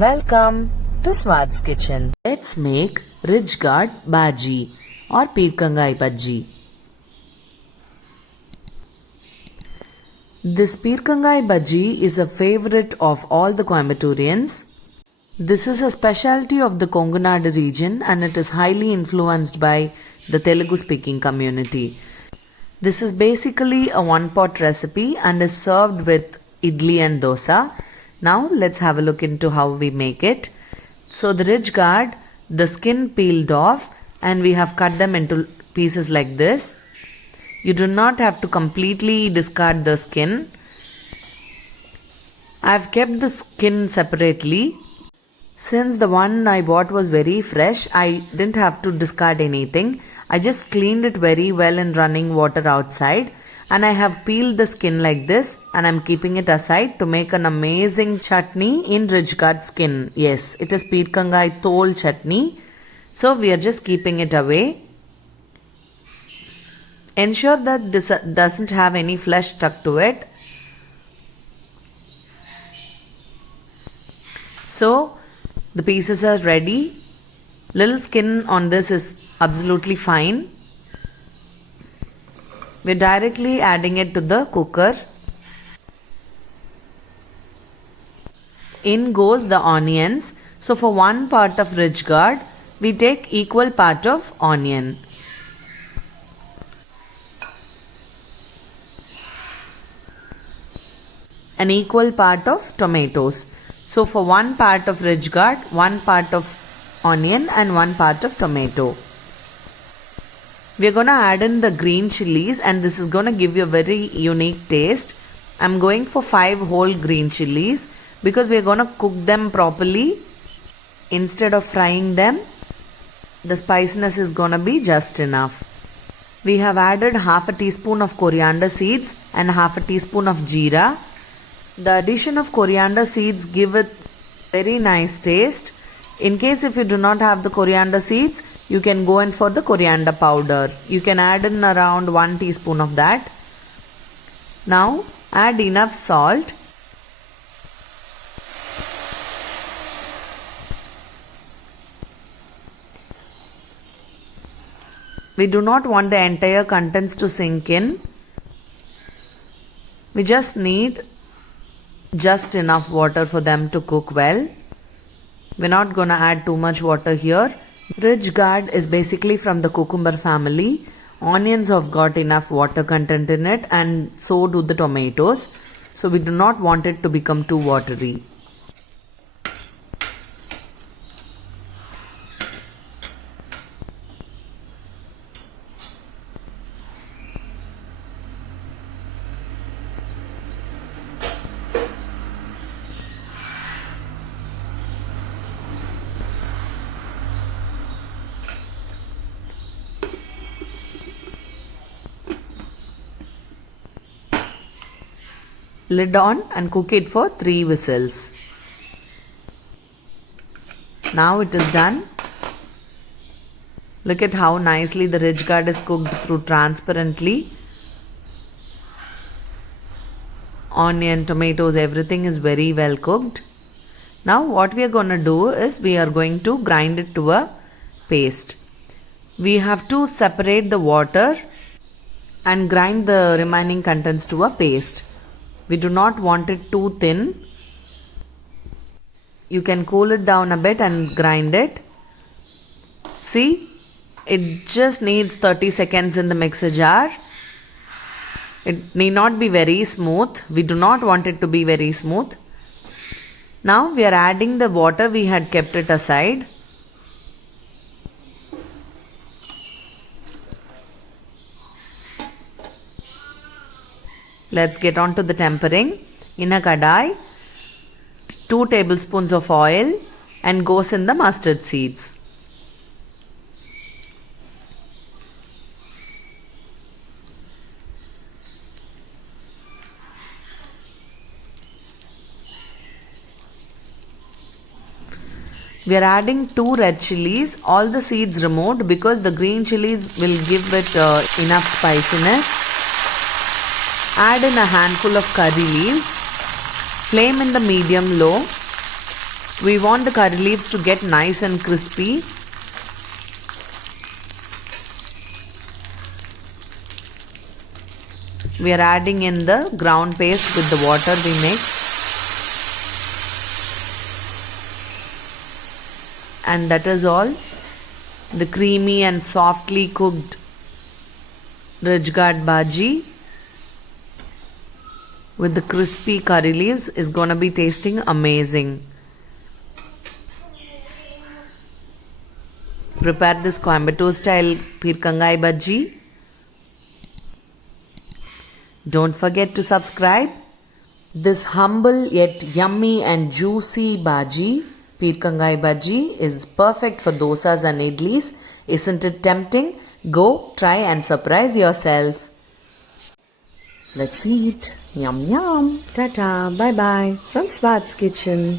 Welcome to Swad's Kitchen. Let's make Ridge Guard Bhaji or Pirkangai Bhaji. This Pirkangai Bhaji is a favorite of all the Coimbaturians. This is a specialty of the Kongunadu region and it is highly influenced by the Telugu speaking community. This is basically a one-pot recipe and is served with idli and dosa. Now let's have a look into how we make it. So the ridge guard, the skin peeled off and we have cut them into pieces like this. You do not have to completely discard the skin. I have kept the skin separately. Since the one I bought was very fresh, I didn't have to discard anything. I just cleaned it very well in running water outside. And I have peeled the skin like this and I'm keeping it aside to make an amazing chutney in ridge guard skin. Yes, it is Pirkangai Tol chutney. So we are just keeping it away. Ensure that this doesn't have any flesh stuck to it. So the pieces are ready. Little skin on this is absolutely fine. We're directly adding it to the cooker. In goes the onions. So for one part of ridge guard, we take equal part of onion. An equal part of tomatoes. So for one part of ridge guard, one part of onion and one part of tomato. We are going to add in the green chilies and this is going to give you a very unique taste. I'm going for 5 whole green chilies because we are going to cook them properly. Instead of frying them, the spiciness is going to be just enough. We have added half a teaspoon of coriander seeds and half a teaspoon of jeera. The addition of coriander seeds give it very nice taste. In case if you do not have the coriander seeds, you can go in for the coriander powder. You can add in around 1 teaspoon of that. Now add enough salt. We do not want the entire contents to sink in. We just need just enough water for them to cook well. We're not going to add too much water here. Ridge guard is basically from the cucumber family. Onions have got enough water content in it and so do the tomatoes. So we do not want it to become too watery. Lid on and cook it for 3 whistles. Now it is done. Look at how nicely the ridge guard is cooked through transparently. Onion, tomatoes, everything is very well cooked. Now what we are going to do is we are going to grind it to a paste. We have to separate the water and grind the remaining contents to a paste. We do not want it too thin. You can cool it down a bit and grind it. See, it just needs 30 seconds in the mixer jar. It need not be very smooth. We do not want it to be very smooth. Now we are adding the water we had kept it aside. Let's get on to the tempering. In a kadai, 2 tablespoons of oil and goes in the mustard seeds. We are adding 2 red chilies, all the seeds removed because the green chilies will give it enough spiciness. Add in a handful of curry leaves. Flame in the medium low. We want the curry leaves to get nice and crispy. We are adding in the ground paste with the water we mixed. And that is all. The creamy and softly cooked Rajghat bhaji with the crispy curry leaves is going to be tasting amazing. Prepare this Coimbatore style Pirkangai bhaji. Don't forget to subscribe. This humble yet yummy and juicy bhaji, Pirkangai bhaji, is perfect for dosas and idlis. Isn't it tempting? Go, try and surprise yourself. Let's eat. Yum yum. Tata. Bye bye from Swad's Kitchen.